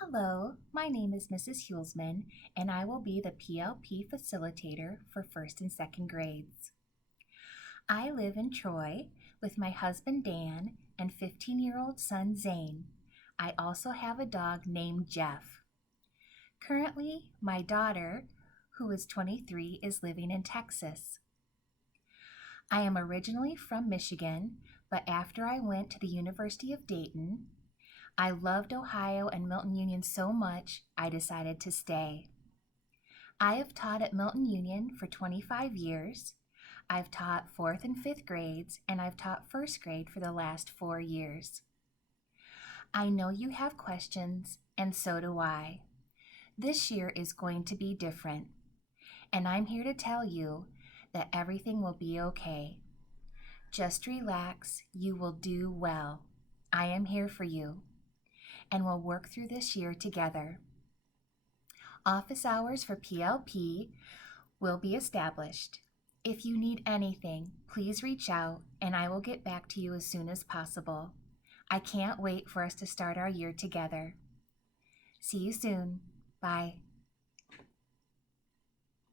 Hello, my name is Mrs. Huelsman, and I will be the PLP facilitator for first and second grades. I live in Troy with my husband Dan and 15-year-old son Zane. I also have a dog named Jeff. Currently, my daughter, who is 23, is living in Texas. I am originally from Michigan, but after I went to the University of Dayton, I loved Ohio and Milton-Union so much, I decided to stay. I have taught at Milton-Union for 25 years. I've taught 4th and 5th grades, and I've taught 1st grade for the last 4 years. I know you have questions, and so do I. This year is going to be different, and I'm here to tell you that everything will be okay. Just relax, you will do well. I am here for you, and we'll work through this year together. Office hours for PLP will be established. If you need anything, please reach out and I will get back to you as soon as possible. I can't wait for us to start our year together. See you soon. Bye.